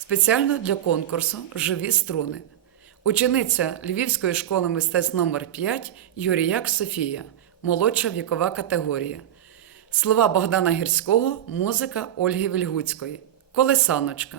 спеціально для конкурсу «Живі струни». Учениця Львівської школи мистецтв номер 5 Юріяк Софія, молодша вікова категорія. Слова Богдана Гірського, музика Ольги Вільгуцької. «Колесаночка».